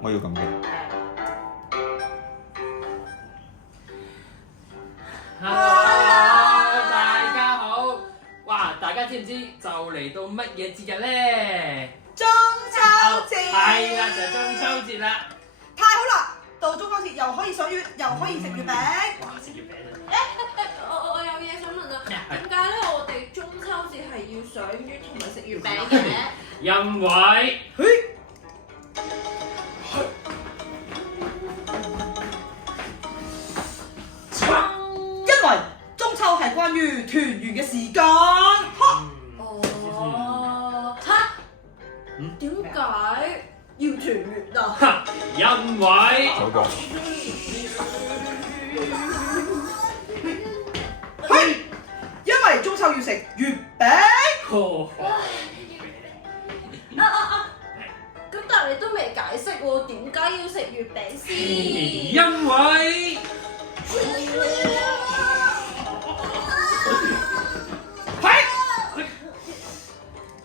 我要咁嘅。Hello，大家好！哇，大家知唔知就嚟到乜嘢節日咧？中秋節係啦，就係中秋節啦！太好啦！到中秋節又可以賞月，又可以食月餅。哇，食月餅啊！我有嘢想問啊，點解咧我哋中秋節係要賞月同埋食月餅嘅？因為因為中秋係關於團圓嘅時間。哦，嚇？點解要團圓啊？因為走過。因為中秋要食月餅。咁但係你都未解釋喎，點解要食月餅先？因為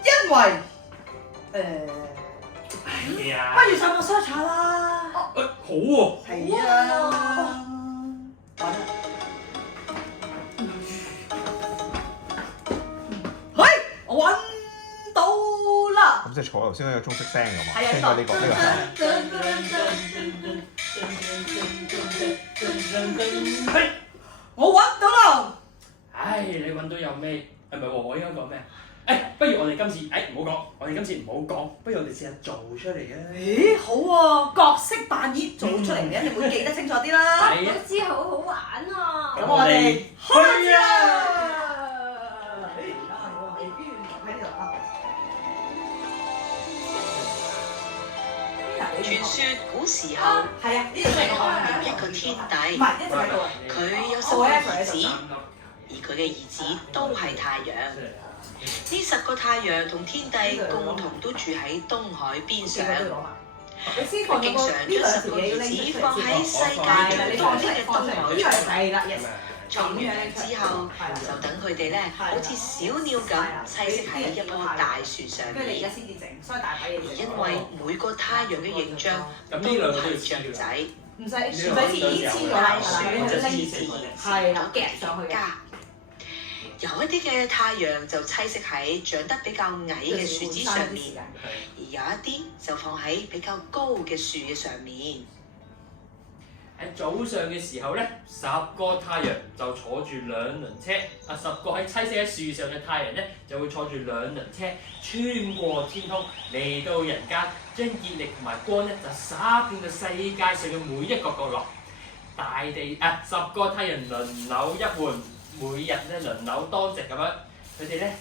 因為呀，不如上網 search 下啦。好喎，係啊。玩啦。我揾到啦。咁即係坐頭先嗰個中式聲㗎嘛？係啊聽到呢個嘿，我揾到啦。唉，你揾到有咩？唔係喎，我應該講咩？不如我哋今次唔好講，我哋今次唔好講，不如我哋試下做出嚟啊！咦，好喎，角色扮演做出嚟，你一定會記得清楚啲啦。係啊，好似好好玩啊！咁我哋開始啦！傳說古時候係啊，呢度係有一個天唔帝，係一直喺度啊。佢有10個兒子，而佢嘅兒子都係太陽。呢10個太陽同天帝共同都住喺東海邊上。佢經常將10個兒子放喺世界最東邊嘅東海上。從完之後，就等佢哋咧，好似小鳥咁棲息喺一棵大樹上跟住你而家面。先至整，所以大把嘢而因為每個太陽嘅形象都咁呢兩個都要係雀仔，唔使黐，已經黐咗啦，你去拎字係啦，夾上去嘅。家。有一啲嘅太陽就棲息喺長得比較矮嘅樹枝上面，而有一啲就放喺比較高嘅樹嘅上面。喺早上嘅時候咧，10個太陽就坐住2輪車，10個喺棲息喺樹上嘅太陽咧就會坐住2輪車，穿過天空嚟到人間，將熱力同埋光咧就灑遍到世界上嘅每一個角落。大地10個太陽輪流一換，每日咧輪流當值咁樣，佢哋咧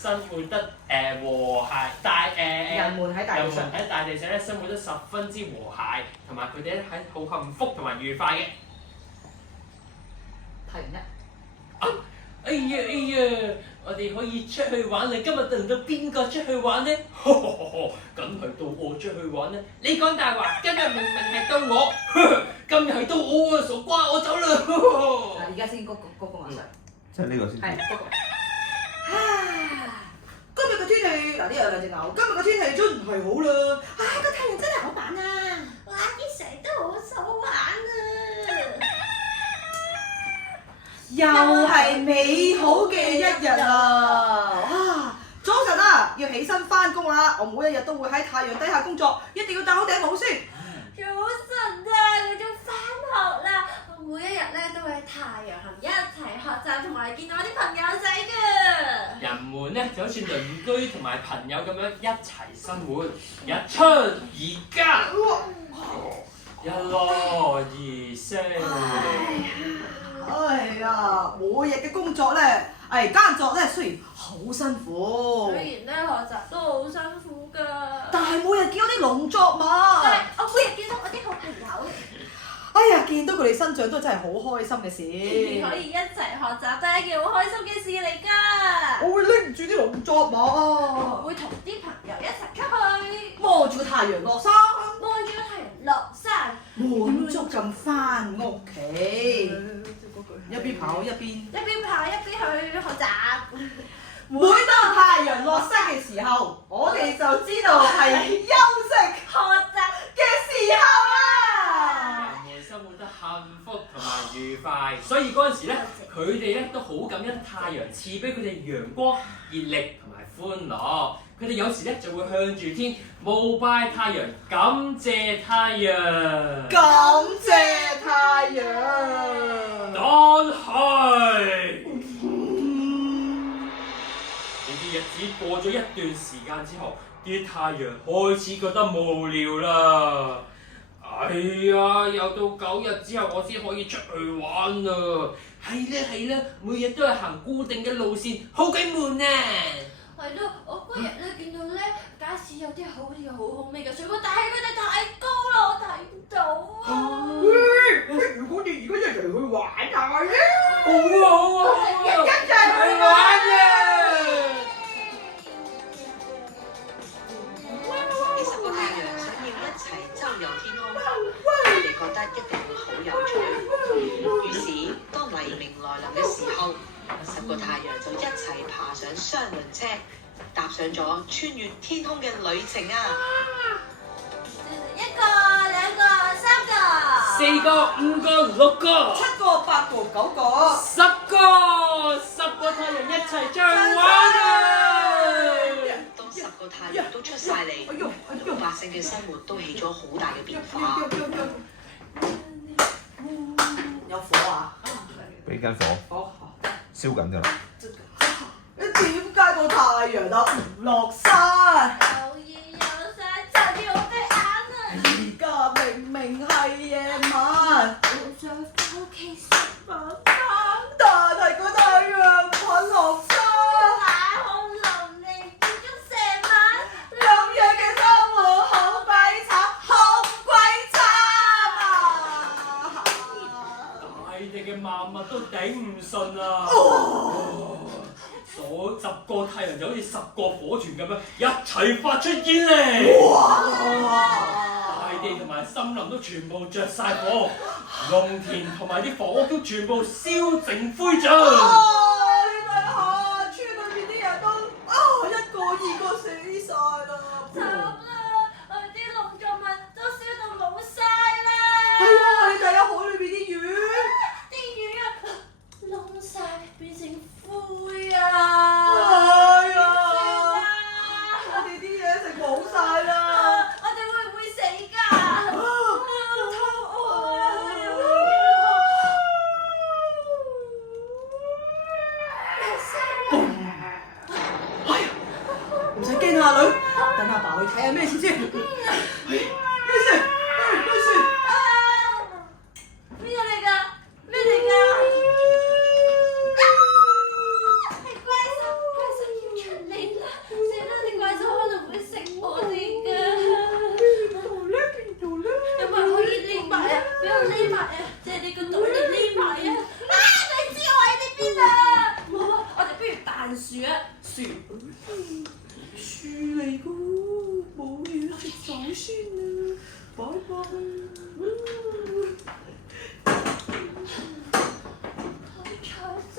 生活得和諧，人們喺大地上。喺大地上咧生活得十分之和諧，同埋佢哋咧係好幸福同埋愉快嘅。睇完一。哎呀，我哋可以出去玩啦！今日輪到邊個出去玩呢？梗係到我出去玩啦！你講大話，今日明明係到我，今日係到我啊！傻瓜，我走啦！而家先嗰個馬上。即係呢個先。係嗰個。今日嘅天氣嗱，呢有兩隻牛。今日嘅天氣真係好啦。個太陽真係好猛啊！哇！啲水都好好玩啊！又係美好嘅一日啦！哇！早晨啊，要起身翻工啦！我每一日都會喺太陽底下工作，一定要戴好頂帽先。早晨啊，我要翻學啦！我每一日咧都會喺太陽下一齊學習，同埋見到我啲朋友仔㗎。人們咧就好似鄰居同埋朋友咁樣一齊生活，日出而家，日落而息。哎呀，每日嘅工作咧，耕作咧雖然好辛苦，雖然咧學習都好辛苦㗎，但係每日見到啲農作物，但係我每日見到我啲好朋友，哎呀，見到佢哋生長都真係好開心嘅事。可以一齊學習都係一件好開心嘅事嚟㗎。我會拎住啲農作我物，會同啲朋友一齊出去，望住個太陽落山，望住個太陽落山，滿足咁翻屋企，一邊跑一邊。一邊跑一邊去學習。每當太陽落山嘅時候，我哋就知道係休息學習嘅時嗰陣時咧，佢哋咧都好感恩太陽賜俾佢哋陽光、熱力同埋歡樂。佢哋有時咧就會向住天膜拜太陽，感謝太陽。感謝太陽。但係呢啲日子過咗一段時間之後，啲太陽開始覺得無聊啦。哎呀，又到9日之後我先可以出去玩啦。係啦，每日都係行固定嘅路線，好鬼悶啊！係咯，我嗰日咧見到咧街市有啲好似好好味嘅水果，但係佢哋太高啦，我睇唔到啊！如果你而家一齊去玩下咧，好啊！一齊去玩啊！呢10個太陽想要一齊周遊天空，佢哋覺得一定會好有趣。於是當黎明來臨嘅時候，10個太陽就一齊爬上雙輪車，踏上咗穿越天空嘅旅程啊1個、2個、3個、 4個、5個、6個、 7個、8個、9個、 10個太陽一齊出去玩啊！當10個太陽都出晒嚟，老百姓嘅生活都起咗好大嘅變化。有火啊！俾緊火，燒緊㗎啦。你點解個太陽啊唔落山？有熱有曬，就要我對眼啊！而家明明係夜晚，我想翻屋企食飯飯，但係個太陽唔肯落山，太好淋漓，見咗成晚。咁樣嘅生活好鬼慘，好鬼慘啊！大地嘅萬物都頂唔順啊！10個太陽就好似10個火團咁樣一齊發出煙嚟。大地同埋森林都全部着晒火，農田同埋啲房屋都全部燒成灰燼。你睇下，村裏面啲人都1個2個死晒啦！慘啦！我哋啲農作物都燒到冇晒啦！係啊，你睇下海裏邊啲魚，啲魚啊，燶晒變成灰啊！係啊，啊！我哋啲嘢食冇晒啦！我哋會唔會死㗎？唔使驚啊，女，等阿爸去睇下咩事先。咩事？咩事？邊個嚟㗎？咩嚟㗎？係怪獸要出嚟啦！死啦！啲怪獸可能會食我哋㗎。有冇人可以匿埋啊？俾我匿埋啊！借你個袋嚟匿埋啊！你知我喺呢邊啊！冇啊！我哋不如彈樹啊！樹嚟噶，冇嘢食走先啦，拜拜。好彩咋！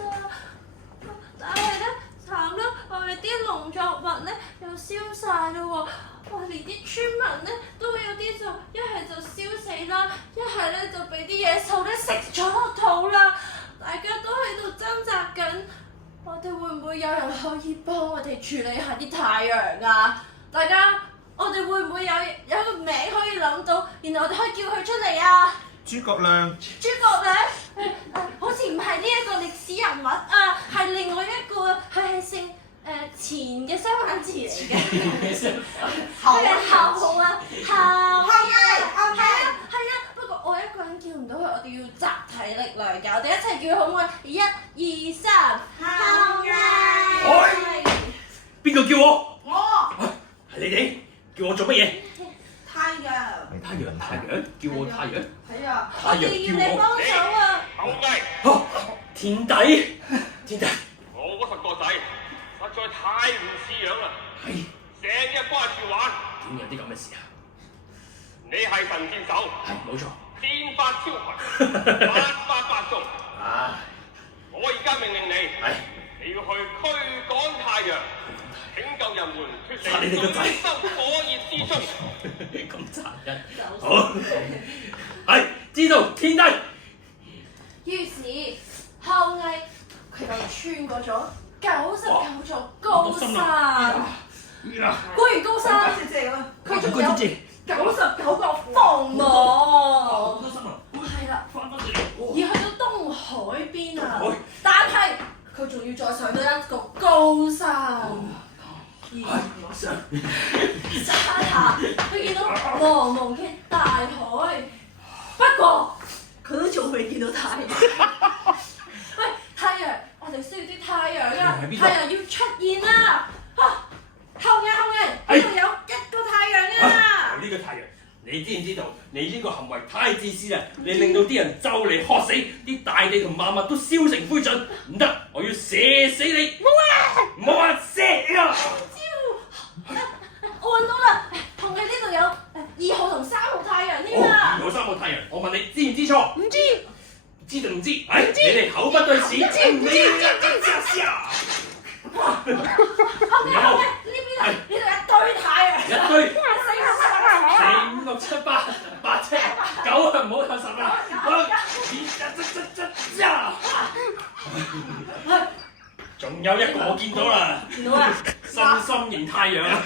但係咧，慘啦！我哋啲農作物咧又燒晒啦喎！哇，連啲村民咧都有啲就一係就燒死啦，一係咧就俾啲野獸咧食咗落肚啦！大家都喺度掙扎緊。我哋會唔會有人可以幫我哋處理下啲太陽啊？大家，我哋會唔會有個名可以諗到，然後我哋可以叫佢出嚟啊？諸葛亮，諸葛亮，好似唔係呢一個歷史人物啊，係另外一個，係姓錢嘅雙眼字嚟嘅。佢係後啊，係啊，不過我一個人叫唔到佢，我哋要集體力量㗎，我哋一齊叫好唔好？1、2、3，後羿。邊個叫我？我係你哋叫我做乜嘢？太陽。太陽，叫我太陽。係啊。太陽我哋要你叫我。幫手啊！後羿，天帝，我嗰10個仔實在太唔似樣啦，係成日掛住玩。點有啲咁嘅事啊？你係神箭手，係冇錯。天法超群，百發百中。啊，我而家命令你，係你要去驅趕太陽，拯救人們脱殺你哋個仔離水深火熱之中。咁殘忍。好，係知道天帝。於是後後羿佢就穿過咗99座高山，過完高山，佢仲有99個荒漠。係啦，而去到東海邊啊，但係佢仲要再上到一個高山。山下佢見到茫茫嘅大海，不過佢都仲未見到太陽。喂，太陽，我哋需要啲太陽啊！太陽要出現啦！啊，後羿，呢度有一個太陽啊！呢個太陽，你知唔知道？你呢個行為太自私啦！你令到啲人就嚟渴死，啲大地同萬物都燒成灰燼，唔得！我要射死你！冇啊！射啊！我揾到啦！後羿呢度有2號同3號太陽添啊！2號、3號太陽，我問你知唔知錯？唔知。知定唔知？你哋口不對齒。唔知。後羿呢邊呢度有一堆太陽。一堆。4、5、6、7、8、8、7、9，唔好有10啦。仲有一個我見到啦。見到啦。心形太陽啊！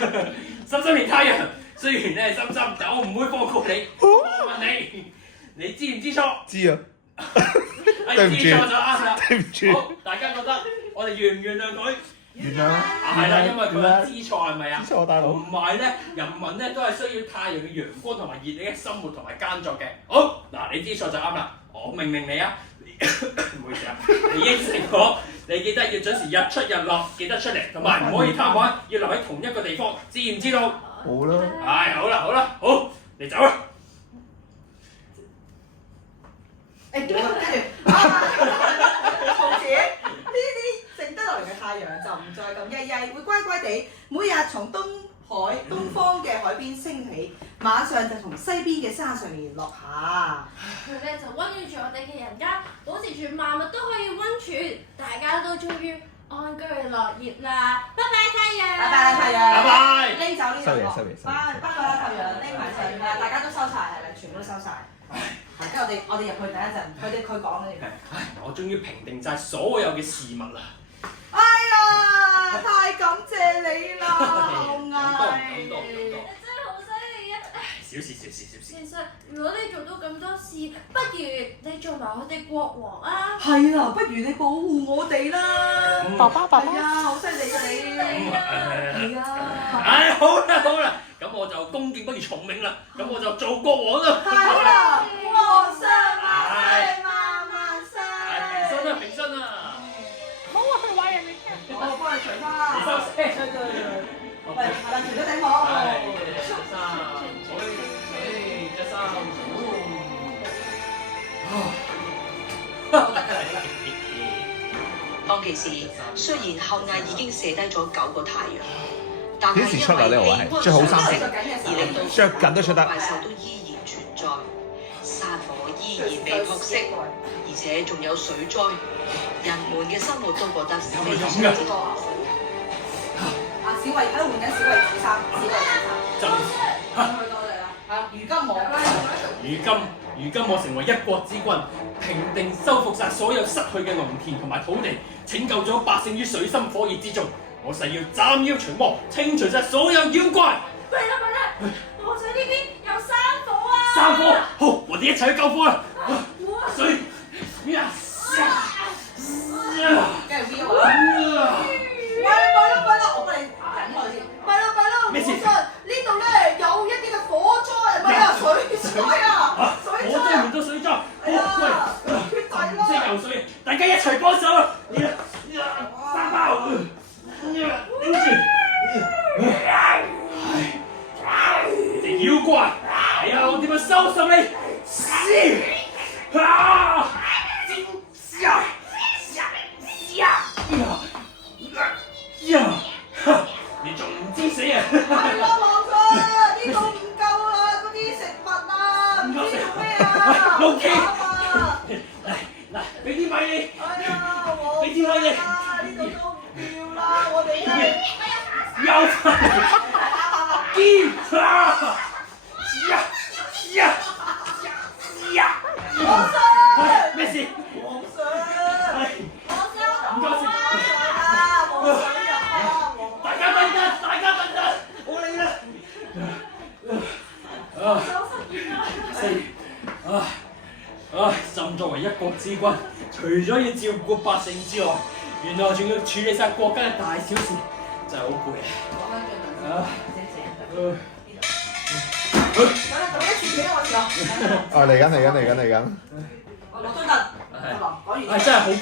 心形太陽，雖然你係心，但我唔會放過你。我問你，你知唔知錯？知啊。對唔住，錯就啱啦。對唔住。好，大家覺得我哋原唔原諒佢？原諒。係啦，因為佢知錯係咪啊？知錯大佬。同埋咧，人民咧都係需要太陽嘅陽光同埋熱力嘅生活同埋耕作嘅。好，嗱，你知錯就啱啦。我命令你啊，唔好意思啊，你應承我，你記得要準時日出日落，記得出嚟，同埋唔可以貪玩，要留喺同一個地方，知唔知道？好啦。係，好啦，好，你走啦。跟住，從此呢啲剩得落嚟嘅太陽就唔再咁曳曳，會乖乖地每日從東方嘅海邊升起，晚上就從西邊嘅山上面落下。佢咧就溫暖住我哋嘅人間，保持住萬物都可以溫存，大家都終於安居樂業啦！拜拜太陽！拜拜太陽！拜拜！拎走呢兩個，收嘢拜拜啦太陽，拎埋上面啦，大家都收晒，係啦，全部都收晒。跟住我哋入去等一陣，佢講嘅嘢。我終於平定晒所有嘅事物啦！哎呀，太感謝你啦，後羿！感動！你真係好犀利啊！小事。其實如果你做到咁多事，不如你做埋我哋國王啊！係啦，不如你保護我哋啦，爸爸，係啊，好犀利㗎你！係啊！好啦，咁我就恭敬不如從命啦，咁我就做國王啦！係啦，皇上萬歲！平身啦！唔好話佢壞人嚟聽。我幫你除翻。你收聲！喂，係啦，除咗頂帽。當其時，雖然後羿已經射低咗9個太陽，但係幾時出啊？呢個係着好衫先，而令到着緊都出得。怪獸都依然存在，山火依然未撲熄，而且仲有水災，人們嘅生活都過得非常之痛苦。阿小慧喺度換緊小慧紫衫，就去到我哋啦。如今我如今我成為一國之君，平定收復晒所有失去嘅農田同埋土地，拯救咗百姓於水深火熱之中。我誓要斬妖除魔，清除晒所有妖怪。快啦！皇上呢邊有山火啊！山火，好，我哋一齊去救火啦！水，跟住 V 啊！喂，咪咯，我幫你引落先。咪咯，咩事？皇上呢度咧有一啲嘅火災，唔係啊，水災啊，水災。我真係遇到水災，好，喂，決仔唔識啦！游水，大家一齊幫手啊！沙包，頂住！你哋妖怪，睇下我點樣收拾你！你仲唔知死啊？係啦，皇上，呢度唔夠啦，嗰啲食物啊，唔知做咩啊？老奇啊！嗱，俾啲米你。哎呀，皇俾啲米你。上，呢度都唔要啦，我哋真係。有翻見皇上，咩事？皇上，朕作為一國之君，除咗要照顧百姓之外，原來仲要處理晒國家嘅大小事，真係好攰啊！等一次俾我試下。嚟緊。我攞張凳，講完。真係好攰。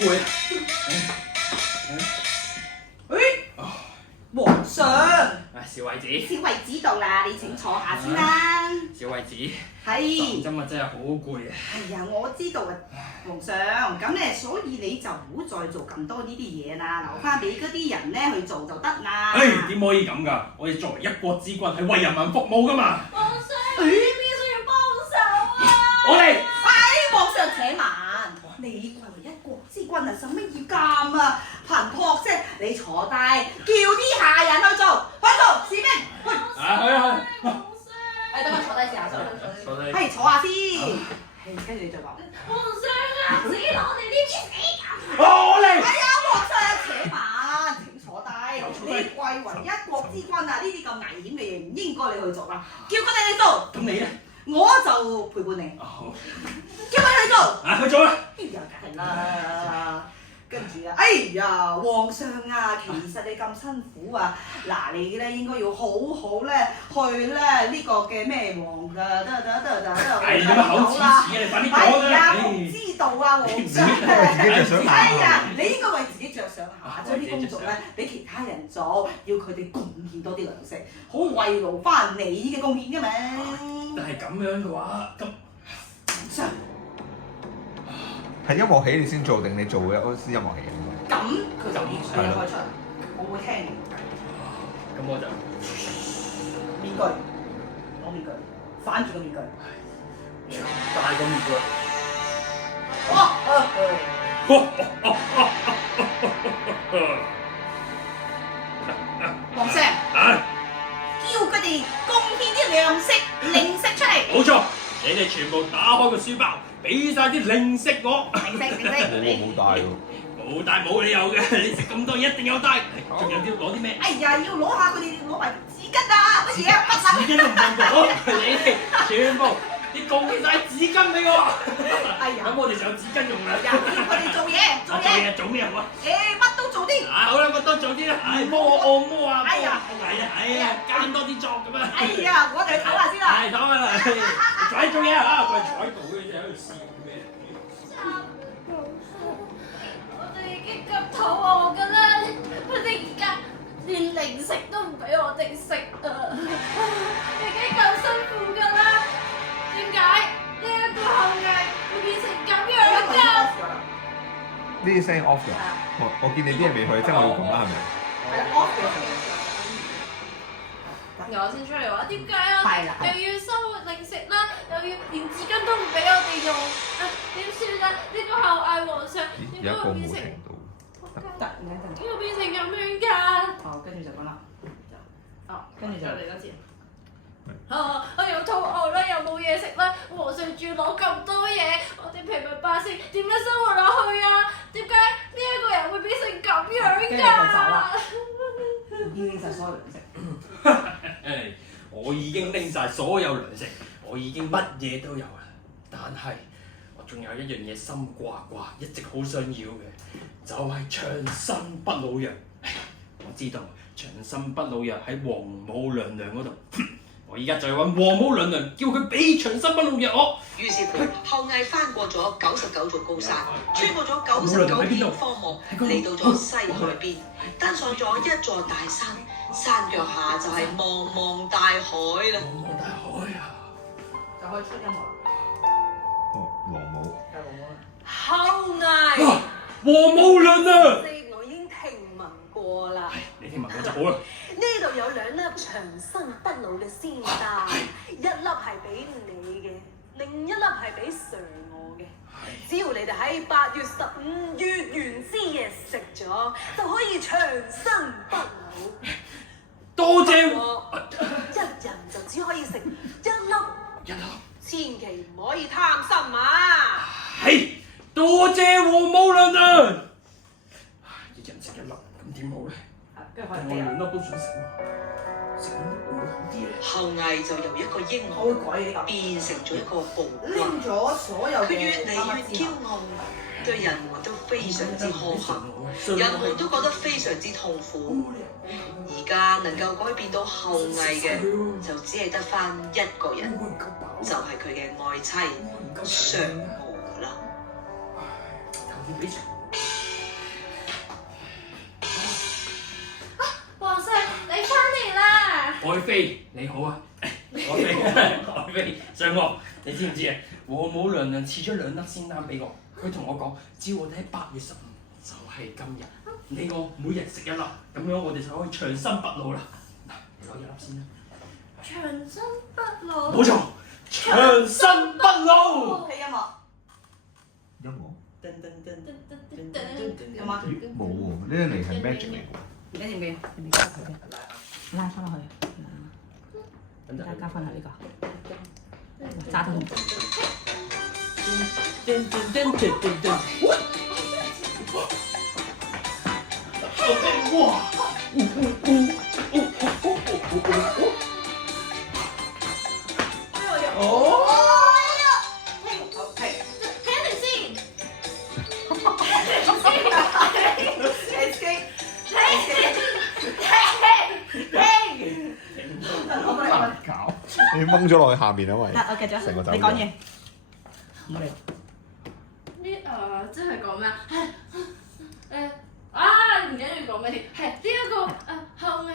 皇上，小惠子，小惠子到啦，你請坐下先啦。小惠子，係。今日真係好攰啊！哎呀，我知道啊，皇上，咁咧，所以你就唔好再做咁多呢啲嘢啦，留翻俾嗰啲人咧去做就得啦。點可以咁㗎？我哋作為一國之君係為人民服務㗎嘛！皇上，邊需要幫手啊？我哋，皇上請慢，你貴為一國之君啊，使乜要咁啊頻撲啫？你坐低，叫啲下人去做，士兵，去。皇上，等我坐低先啊，坐低。係坐下先。跟住你再講。皇上啊，只攞我哋呢啲死人。我嚟。皇上請慢，請坐低。你貴為一國之君啊，呢啲咁危險嘅嘢唔應該你去做啦，叫佢哋去做。咁你咧？我就陪伴你。好。叫佢哋去做。去做啦。哎呀，梗係啦。跟住啊，哎呀，皇上啊，其實你咁辛苦啊，嗱，你咧應該要好好咧去咧呢個嘅咩皇㗎，有乜口齒齒你快啲講啦！哎呀，我唔知道啊，皇上。自己着想下。哎呀，你應該為自己着想下，將啲工作咧俾其他人做，要佢哋貢獻多啲糧食，好慰勞翻你嘅貢獻㗎嘛。但係咁樣嘅話，咁皇上。係音樂起你先做定你做嘅嗰時音樂起？咁佢就要上開出，我會聽你。咁我就面具，攞面具，反住個面具。戴個面具。皇上，叫佢哋貢獻啲零食出嚟。冇錯，你哋全部打開個書包，俾晒啲零食我。零食。冇帶喎。冇帶冇理由嘅，你食咁多一定有帶。仲有啲攞啲咩？哎呀，要攞下佢哋攞埋紙巾啊，乜嘢啊，筆啊。紙巾都唔放過，你哋全部啲貢獻晒紙巾俾我。哎呀，咁我哋就有紙巾用啦。要佢哋做嘢。做咩啊？乜都做啲。好啦，乜都做啲啦。幫我按摩啊。哎呀，間多啲作咁啊。哎呀，我哋唞下先啦。唞下，快做嘢啊！佢坐喺度嘅，喺度笑咩？我哋已經咁肚餓㗎啦，佢哋而家連零食都唔俾我哋食啊！已經夠辛苦㗎啦，點解呢一個後裔會變成咁樣㗎？呢啲聲 off 㗎。我見你啲嘢未去，即係我要講啦，係咪？係啦，off 嘅。我先出嚟話點解啊？係啦又要收零食啦，又要連紙巾都唔俾我哋用，點算啊？呢個後羿皇上點解會變成？點會變成咁樣㗎？跟住就講啦。跟住就嚟多次。我又肚餓啦，又冇嘢食啦，皇上仲要攞咁多嘢，我哋平民百姓點樣生活落去啊？點解呢一個人會變成咁樣㗎？跟住就走啦。拎晒所有糧食。我已經拎晒所有糧食，我已經乜嘢都有啦。但係我仲有一樣嘢心掛掛，一直好想要嘅，就係長生不老藥。我知道長生不老藥喺王母娘娘嗰度，我而家就去揾王母娘娘，叫佢俾長生不老藥我。於是乎，後羿翻過咗99座高山，穿過咗99片荒漠，嚟到咗西海邊，登上咗一座大山，山腳下就係茫茫大海啦。茫茫大海啊！就可以出音樂啦。王母。後羿，王母娘娘。我已經聽聞過啦。你聽聞過就好啦。呢度有2粒長生不老嘅仙丹，一粒係俾你嘅，另一粒係俾嫦娥嘅。只要你哋喺8月15月圓之夜食咗，就可以長生不老。多謝。一人就只可以食一粒，一粒，千祈唔可以貪心啊！係，多謝王母娘娘。一人食一粒，咁點好咧？跟住可以我2粒都想食喎。後羿就由一個英我會雄改呢個。變成咗一個暴拎君，咗所有佢越嘅嚟越驕傲，對人們都非常之苛刻，人們都覺得非常之痛苦。而家能夠改變到後羿嘅，就只係得返一個人，就係佢嘅愛妻嫦娥啦。皇上，你翻嚟啦！愛妃你好啊，愛妃嫦娥，你知唔知啊？我母娘娘賜咗2粒仙丹俾我，佢同我講，只要我哋喺8月15，就係今日，你我每人食1粒，咁樣我哋就可以長生不老啦。嗱，你攞1粒先啦。長生不老。冇錯，長生不老。配音樂音樂有嗎？冇喎，呢個嚟係 magic 嚟喎。而家要唔要？你加佢嘅，拉翻落去，加翻去呢個，揸到你掹咗落去下面啊，喂！得，我繼續，成個走你講嘢，唔好嚟。即係講咩啊？唔緊要講咩添？係呢一個後羿，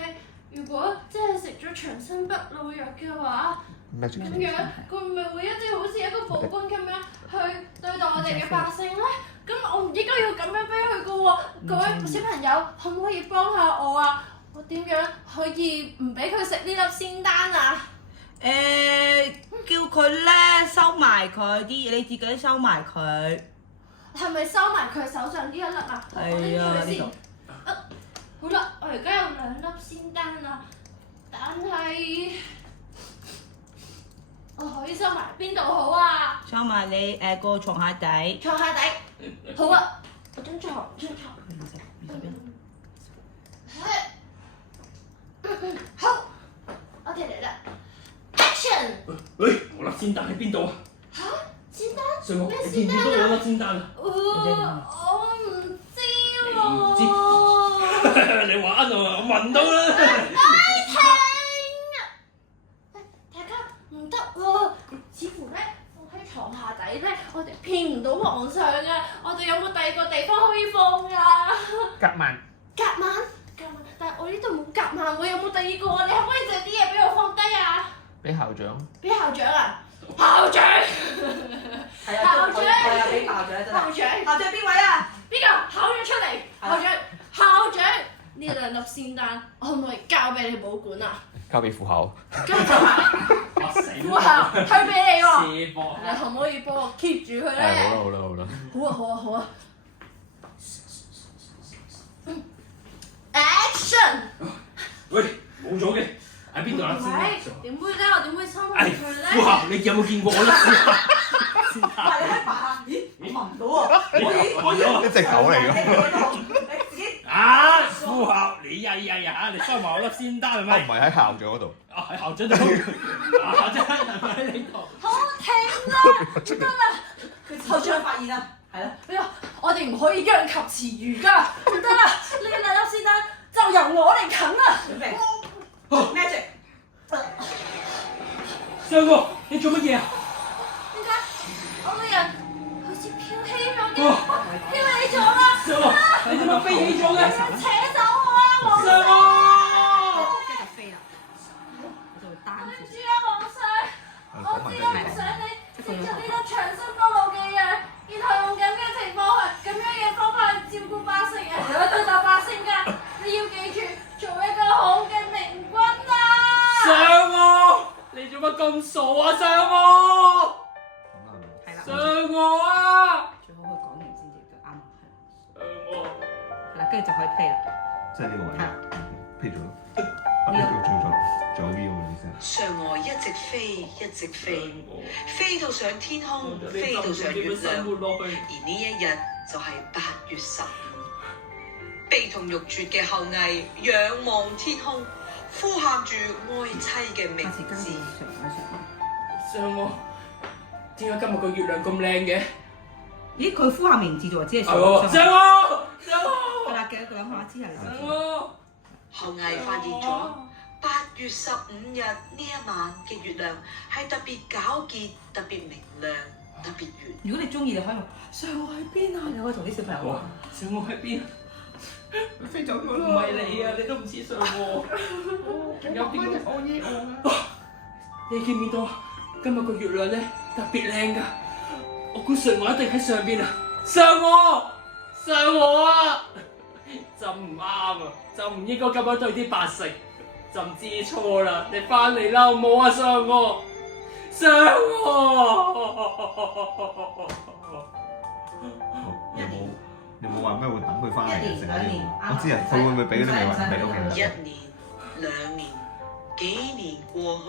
如果即係食咗長生不老藥嘅話，咁樣佢咪會一直好似一個暴君咁樣去對待我哋嘅百姓咧？咁我唔應該要咁樣俾佢嘅喎。各位小朋友，可唔可以幫下我啊？我點樣可以唔俾佢食呢粒仙丹啊？叫佢咧收埋佢啲嘢，你自己收埋佢。係咪收埋佢手上呢一粒啊？我拎係啊，佢先。呢度。好啦，我而家有2粒仙丹啦，但係我可以收埋邊度好啊？收埋你個床下底。床下底。好啊，我張床。好，我哋嚟啦 ！Action！喂，我粒仙丹喺邊度啊？嚇，仙丹？嫦娥，咩你見唔見到我粒仙丹啊？我唔知你喎。唔知？你玩啊！我聞到啦。大家唔得喎，似乎咧放喺床下底咧，我哋騙唔到皇上啊！我哋有冇第二個地方可以放㗎？夾萬。夾萬，但係我呢度冇夾萬喎，有冇第二個啊？你可唔可以借啲嘢俾我放低啊？俾校長。俾校長啊！校長，係啊，係啊，俾校長真係。校長，校長邊位啊？邊個考咗出嚟？校長，呢2粒仙丹，我可唔可以交俾你保管啊？交俾副校。交埋，副校推俾你喎。射波。你可唔可以幫我 keep 住佢咧？好啦。好啊。Action！喂，冇咗嘅，喺邊度粒仙丹？點會咧？我點會收埋佢咧？副校，你有冇見過我粒仙丹？係你喺白下，咦？我聞唔到喎。一隻狗嚟㗎。你自己。啊！副校，你曳啊！你收埋我粒仙丹係我唔咪？係喺校長嗰度。喺校長度。校長係咪喺你度？好停啦！得啦，校長發現啦，係啦。哎呀，我哋唔可以殃及池魚㗎，唔得啦！呢2粒仙丹就由我嚟啃啦。準備。Magic。嫦娥，你做乜嘢啊？點解我個人好似飄起咗嘅？飄起咗啦！嫦娥，你點解飛起咗嘅？扯走我啊，皇嫦上！娥！跟住飛啦，我就會單對唔住啊，皇上，我知我唔想你食咗呢粒長生不老嘅藥，然後用咁嘅情況去咁樣嘅方法去照顧百姓嘅，係對待百姓㗎。你要記住，做一個好嘅明君啊！嫦娥，你做乜咁傻啊？嫦娥！係啦。嫦娥啊！最好佢講完先至啱啊，嫦娥。係啦，跟住就可以 play 啦。即係呢個位。批咗。呢個仲有 V 喎，你先。嫦娥一直飛，一直飛，飛到上天空，飛到上月亮。而呢一日就係8月15。悲痛欲絕嘅後羿仰望天空，呼喊住愛妻嘅名字。上我點解今日個月亮咁靚嘅？咦，佢呼下名字啫喎，只係係喎，上我，上我。係啦，嘅兩下之後嚟上我。後羿發現咗8月15日呢一晚嘅月亮係特別皎潔、特別明亮、特別圓。如果你中意，你可以話上我喺邊啊？你可以同啲小朋友話上我喺邊？飛走咗唔啦！係你啊，你都唔似上我。仲有邊個？我耶我啊！你見唔見到今日個月亮咧特別靚㗎？我估上我一定喺上邊啊！上我，上我啊！就唔啱啊！就唔應該咁樣對啲百姓，就唔知錯啦！你翻嚟啦，好唔好啊？上我，上我！有冇話咩會等佢翻嚟1年2年我知啊，佢會唔會俾嗰啲未還俾屋企1人？年、2年、幾年過去，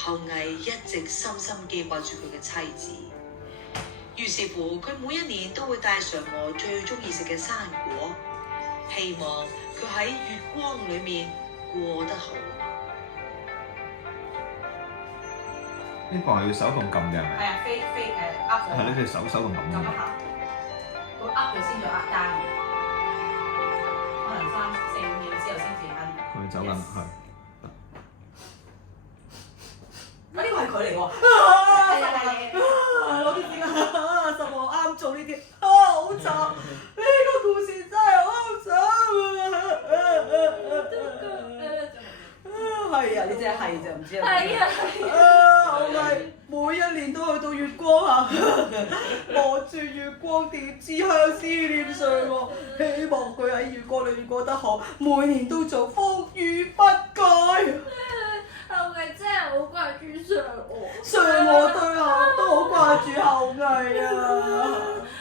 後羿一直深深記掛住佢嘅妻子。於是乎，佢每一年都會帶嫦娥最中意食嘅生果，希望佢喺月光裏面過得好。呢個係要手動撳嘅係咪？係啊，飛噏係咯，佢手動撳嘅。撳一下，佢噏佢先再噏單嘅，可能3、4、5秒之後先至摁。佢走緊係。呢個係佢嚟喎。係啊，攞啲紙啊！十號啱做呢啲，好慘！呢個故事真係好慘啊！係啊，你真係係就唔知係咪？後羿每一年都去到月光下，望住月光點知向思念上喎，希望佢喺月光裏面過得好，每年都做風雨不改。後羿真係好掛住嫦娥，嫦娥對我都好掛住後羿啊！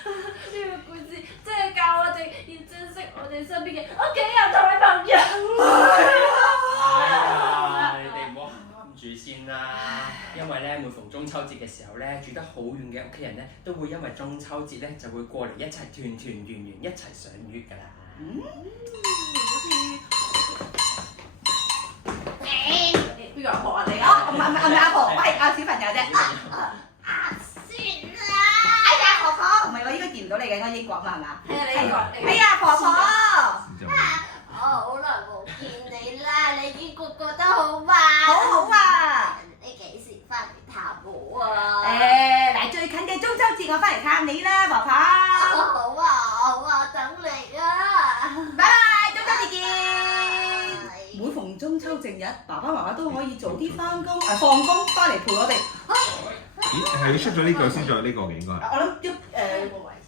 呢個故事真係教我哋要珍惜我哋身邊嘅屋企人同埋朋友。你哋唔好喊住先啦，因為咧每逢中秋節嘅時候咧，住得好遠嘅屋企人咧，都會因為中秋節咧就會過嚟一齊團團圓圓一齊賞月㗎啦。邊個阿婆啊你啊？唔係阿婆，喂阿小朋友啫。算啦。哎呀婆婆，唔係我應該見唔到你嘅，應該英國嘛係嘛？係啊，你英國。哎呀婆婆，我好耐冇見你啦，你英國過得好嘛？好好啊！你幾時翻嚟探我啊？嗱最近嘅中秋節我翻嚟探你啦，婆婆。好啊好啊，等你啊！拜拜，中秋節見。每逢中秋正日，爸爸媽媽都可以早啲翻工，放工翻嚟陪我哋。咦？係要出咗呢句先再呢個嘅應該係。我諗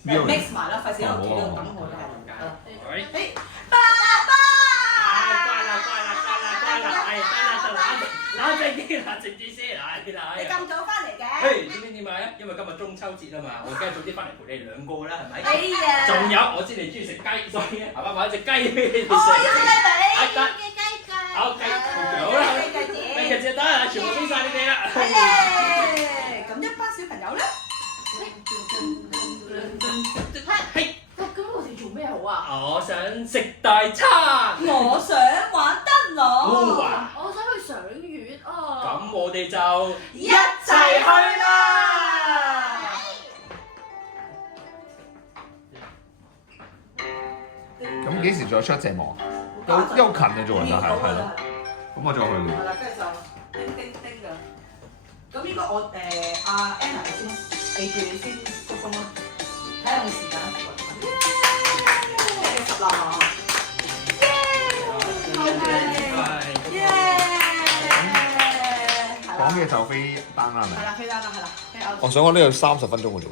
要mix 埋啦，費事喺度企度等我哋。誒，爸爸。冷靜啲，冷靜啲先，你咁早翻嚟嘅？點解啊？因為今日中秋節啊嘛，我梗係早啲翻嚟陪你哋兩個啦，係咪？哎呀！仲有，我知你中意食雞，所以爸爸買一隻雞俾你哋食。我要雞髀。得，好雞好啦，雞腳姐得啦，全部俾曬你哋啦。咁一班小朋友咧？係。咁我哋做咩好啊？我想食大餐。我想玩燈籠。哇！我想去賞月啊！咁我哋就一齊去啦！咁幾時再出隻幕？都好近嘅啫喎，就係咯。咁我再去係啦，跟住就叮叮叮㗎。咁應該我阿 Anna 先記住你先鞠躬咯，睇下有冇時間。10啦！講嘅就飛單啦，係咪？係啦，飛單啦，係啦。我想講呢有30分鐘嘅聊。